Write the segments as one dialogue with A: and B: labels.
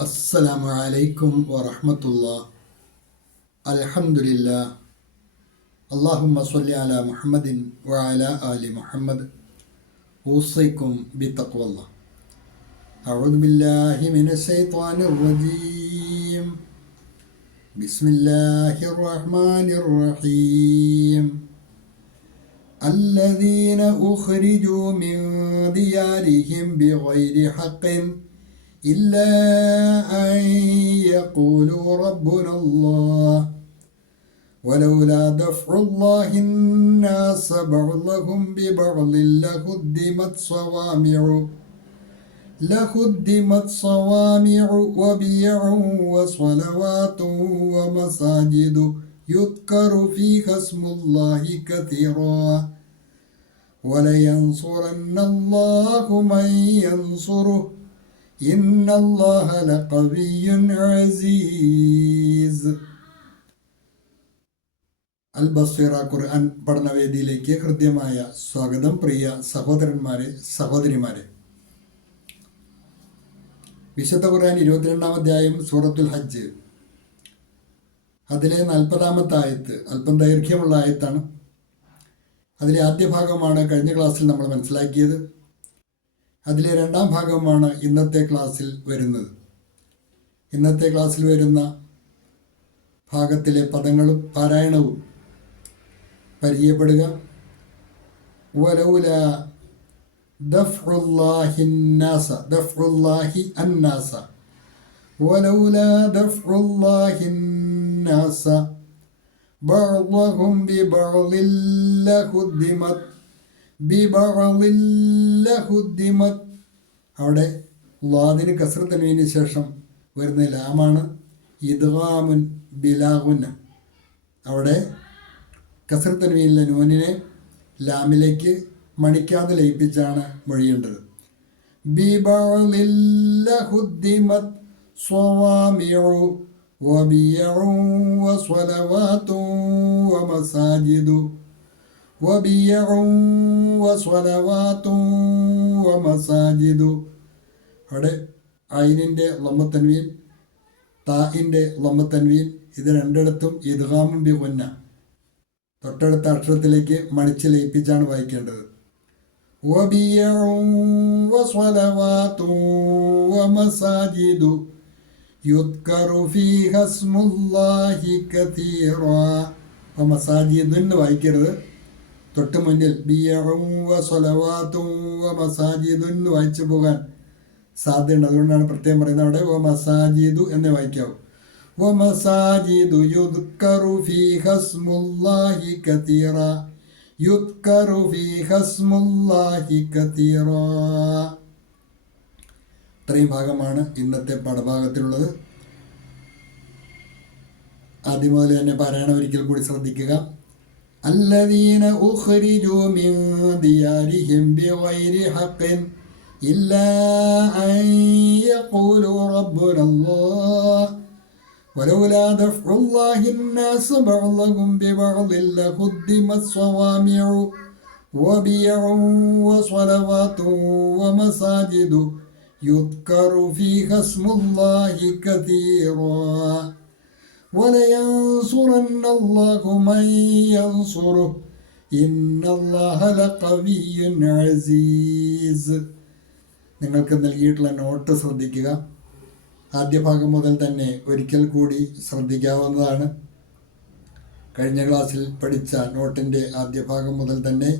A: السلام عليكم ورحمة الله الحمد لله اللهم صل على محمد وعلى آل محمد أوصيكم بتقوى الله أعوذ بالله من الشيطان الرجيم بسم الله الرحمن الرحيم الذين أخرجوا من ديارهم بغير حق إلا أن يقولوا ربنا الله. ولولا دفع الله الناس بعضهم ببعض لهدمت صوامع لهدمت صوامع وبيع وصلوات ومساجد يذكر فيها اسم الله كثيرا. ولينصرن الله من ينصره. إن الله لقوي عزيز അൽ ബസ്വീറ ഖുർആൻ പഠനവേദിയിലേക്ക് ഹൃദ്യമായ സ്വാഗതം പ്രിയ സഹോദരന്മാരെ സഹോദരിമാരെ വിശുദ്ധ ഖുർആൻ ഇരുപത്തിരണ്ടാം അധ്യായം സൂറത്തുൽ ഹജ്ജ് അതിലെ നാൽപ്പതാമത്തെ ആയത്ത് അല്പം ദൈർഘ്യമുള്ള ആയത്താണ് അതിലെ ആദ്യ ഭാഗമാണ് കഴിഞ്ഞ ക്ലാസ്സിൽ നമ്മൾ മനസ്സിലാക്കിയത് അതിലെ രണ്ടാം ഭാഗമാണ് ഇന്നത്തെ ക്ലാസ്സിൽ വരുന്നത് ഇന്നത്തെ ക്ലാസ്സിൽ വരുന്ന ഭാഗത്തിലെ പദങ്ങളും പാരായണവും പരിചയപ്പെടുക വലൗല ദഫ്ഉല്ലാഹി الناس ദഫ്ഉല്ലാഹി الناس ولولا دفع الله الناس بعضهم ببعض لهدمت ببعض لهدمت അവിടെ ലാദിന് കസറത്തനുവിന് ശേഷം വരുന്ന ലാമാണ് ഇദ്ഗാമുൻ ബിലാഗുന്ന അവിടെ കസർത്തനുവിലെ നൂനിനെ ലാമിലേക്ക് മണിക്കാതെ ലയിപ്പിച്ചാണ് മൊഴിയേണ്ടത് ബിബിമത് സ്വവാമിയു وبيع وصلوات ومساجد وبيع وصلوات ومساجد അവിടെ അയിനിൻ്റെ ലമ്മത്തൻവീൻ താഇൻ്റെ ലമ്മത്തൻവീൻ ഇത് രണ്ടിടത്തും ഇദ്ഗാമും ബി കൊന്ന തൊട്ടടുത്ത അക്ഷരത്തിലേക്ക് മണിച്ച് ലയിപ്പിച്ചാണ് വായിക്കേണ്ടത് وبيع وصلوات ومساجد يذكر فيها اسم الله كثيرا ومساجد എന്ന് വായിക്കരുത് തൊട്ട് മുന്നിൽ ബിയവും സ്വലവാത്തും വമസാജിദു എന്ന് വായിച്ചു പോകാൻ സാധ്യതയുണ്ട്. അതുകൊണ്ടാണ് പ്രത്യേകം പറയുന്നത് അവിടെ വ മസാജിദു എന്ന് വായിക്കാവൂ. വ മസാജിദു യുദ്കറു യുദ്കറു ഇത്രയും ഭാഗമാണ് ഇന്നത്തെ പാഠഭാഗത്തിലുള്ളത്. ആദ്യം മുതൽ തന്നെ പാരായണം ഒരിക്കൽ കൂടി ശ്രദ്ധിക്കുക. الذين أخرجوا من ديارهم بغير حق إلا أن يقولوا ربنا الله. ولولا دفع الله الناس بعضهم ببعض لهدمت صوامع وبيع وصلوات ومساجد يذكر فيها اسم الله كثيرا. ولينصرن الله من ينصره إن الله لقوي عزيز നിങ്ങൾക്ക് നൽകിയിട്ടുള്ള നോട്ട് ശ്രദ്ധിക്കുക ആദ്യ ഭാഗം മുതൽ തന്നെ ഒരിക്കൽ കൂടി ശ്രദ്ധിക്കാവുന്നതാണ് കഴിഞ്ഞ ക്ലാസ്സിൽ പഠിച്ച നോട്ടിൻ്റെ ആദ്യ ഭാഗം മുതൽ തന്നെ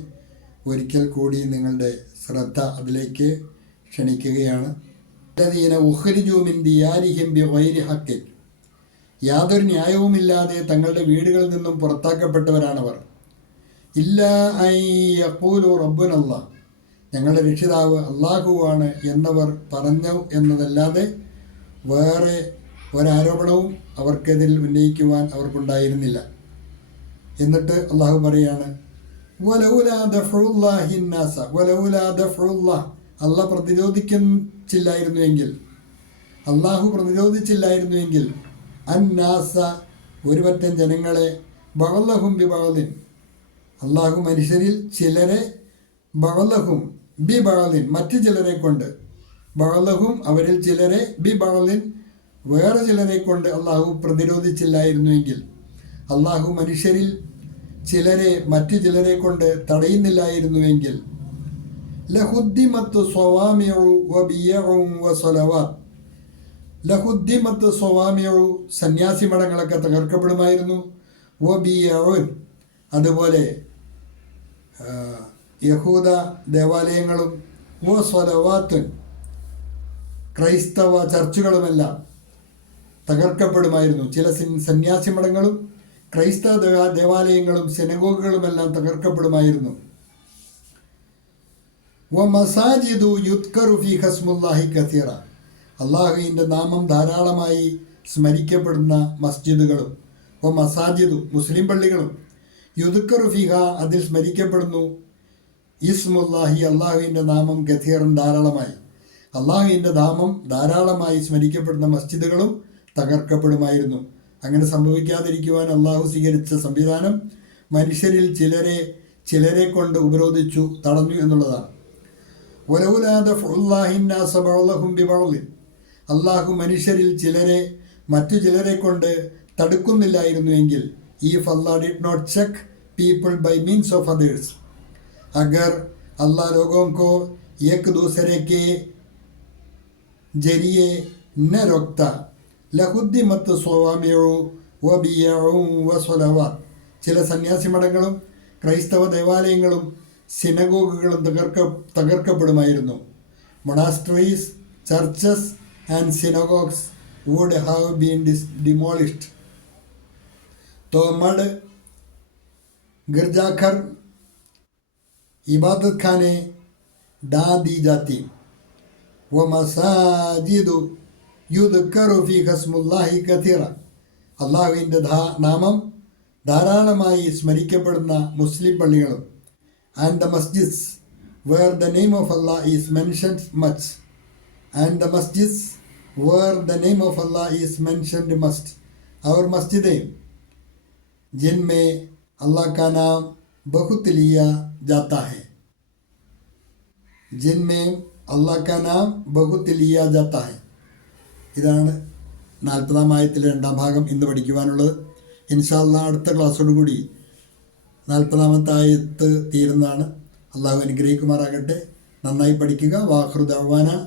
A: ഒരിക്കൽ കൂടി നിങ്ങളുടെ ശ്രദ്ധ അതിലേക്ക് ക്ഷണിക്കുകയാണ് الذين أخرجوا من ديارهم بغير حق യാതൊരു ന്യായവുമില്ലാതെ തങ്ങളുടെ വീടുകളിൽ നിന്നും പുറത്താക്കപ്പെട്ടവരാണവർ. ഇല്ല ഐ യക്കൂലു റബ്ബുനല്ല. ഞങ്ങളുടെ രക്ഷിതാവ് അള്ളാഹുവാണ് എന്നവർ പറഞ്ഞു എന്നതല്ലാതെ വേറെ ഒരാരോപണവും അവർക്കെതിൽ ഉന്നയിക്കുവാൻ അവർക്കുണ്ടായിരുന്നില്ല. എന്നിട്ട് അള്ളാഹു പറയാണ് അള്ളാഹ് പ്രതിരോധിച്ചില്ലായിരുന്നുവെങ്കിൽ അള്ളാഹു പ്രതിരോധിച്ചില്ലായിരുന്നുവെങ്കിൽ അന്നാസ ഒരുപറ്റം ജനങ്ങളെ ബവല്ലഹും ബി ബവലിൻ അള്ളാഹു മനുഷ്യരിൽ ചിലരെ ബവല്ലഹും ബി ബവലിൻ മറ്റു ചിലരെ കൊണ്ട്. ബവല്ലഹും അവരിൽ ചിലരെ ബി ബവലിൻ വേറെ ചിലരെ കൊണ്ട് അള്ളാഹു പ്രതിരോധിച്ചില്ലായിരുന്നുവെങ്കിൽ. അള്ളാഹു മനുഷ്യരിൽ ചിലരെ മറ്റു ചിലരെ കൊണ്ട് തടയുന്നില്ലായിരുന്നുവെങ്കിൽ. ലഹുദ്ദിമത്ത് സ്വവാമിയു വബിയവും വസലവാത്ത് ലഹുദ്ദിമത്ത് സ്വാമിയോ സന്യാസി മഠങ്ങളൊക്കെ തകർക്കപ്പെടുമായിരുന്നു. വബിയവുൻ അതുപോലെ യഹൂദ ദേവാലയങ്ങളും ഓ സ്വലവാത്തുൻ ക്രൈസ്തവ ചർച്ചുകളുമെല്ലാം തകർക്കപ്പെടുമായിരുന്നു. ചില സന്യാസി മഠങ്ങളും ക്രൈസ്തവ ദേവാലയങ്ങളും സെനഗോഗുകളുമെല്ലാം തകർക്കപ്പെടുമായിരുന്നു. വ മസാജിദു യുത്കറു ഫി ഹസ്മുല്ലാഹി കസീറ. അള്ളാഹുവിന്റെ നാമം ധാരാളമായി സ്മരിക്കപ്പെടുന്ന മസ്ജിദുകളും ഓ മസാജിദു മുസ്ലിം പള്ളികളും. യുദുക്കറു ഫിഹ അതിൽ സ്മരിക്കപ്പെടുന്നു. ഇസ്മുല്ലാഹി അള്ളാഹുവിന്റെ നാമം ഗഥീറൻ ധാരാളമായി. അള്ളാഹുവിന്റെ നാമം ധാരാളമായി സ്മരിക്കപ്പെടുന്ന മസ്ജിദുകളും തകർക്കപ്പെടുമായിരുന്നു. അങ്ങനെ സംഭവിക്കാതിരിക്കുവാൻ അള്ളാഹു സ്വീകരിച്ച സംവിധാനം മനുഷ്യരിൽ ചിലരെ ചിലരെ കൊണ്ട് ഉപരോധിച്ചു തടഞ്ഞു എന്നുള്ളതാണ്. അള്ളാഹു മനുഷ്യരിൽ ചിലരെ മറ്റു ചിലരെ കൊണ്ട് തടുക്കുന്നില്ലായിരുന്നുവെങ്കിൽ ഈ ഫല്ലാ did not check people by means of others अगर अल्लाह लोगों को एक दूसरे के जरिए न रोकता ലഹുദ്ദിമത്ത് സ്വാമിയവും വബിയവും വസ്വലവാത്ത് ചില സന്യാസി മഠങ്ങളും ക്രൈസ്തവ ദേവാലയങ്ങളും സിനഗോഗുകളും തകർക്ക തകർക്കപ്പെടുമായിരുന്നു monasteries churches and synagogues would have been demolished. Tomad Girjakar Ibadat Khane Da Di Jati Wamasajidu Yudhkaru fi Hasmullahi Kathira അള്ളാഹുവിന്റെ ധാ നാമം ധാരാളമായി സ്മരിക്കപ്പെടുന്ന മുസ്ലിം പള്ളികളും and the masjid where the name of Allah is mention much and the masjids where the name of Allah is mentioned must അവർ മസ്ജിദേ ജിൻമേ അള്ളാ കാ നാം ബഹുത്ത് ലിയ ജാത്ത ഹെ ജിൻമേ അള്ളാ കാ നാം ബഹുത്ത് ലിയ ജാത്ത ഹെ ഇതാണ് നാൽപ്പതാം ആയത്തിലെ രണ്ടാം ഭാഗം ഇന്ന് പഠിക്കുവാനുള്ളത്। ഇൻഷാല്ല അടുത്ത ക്ലാസ്സോടുകൂടി നാൽപ്പതാമത്തെ ആയത്ത് തീരുന്നതാണ്। അള്ളാഹു അനുഗ്രഹിക്കുമാറാകട്ടെ। നന്നായി പഠിക്കുക। വാഹൃദാന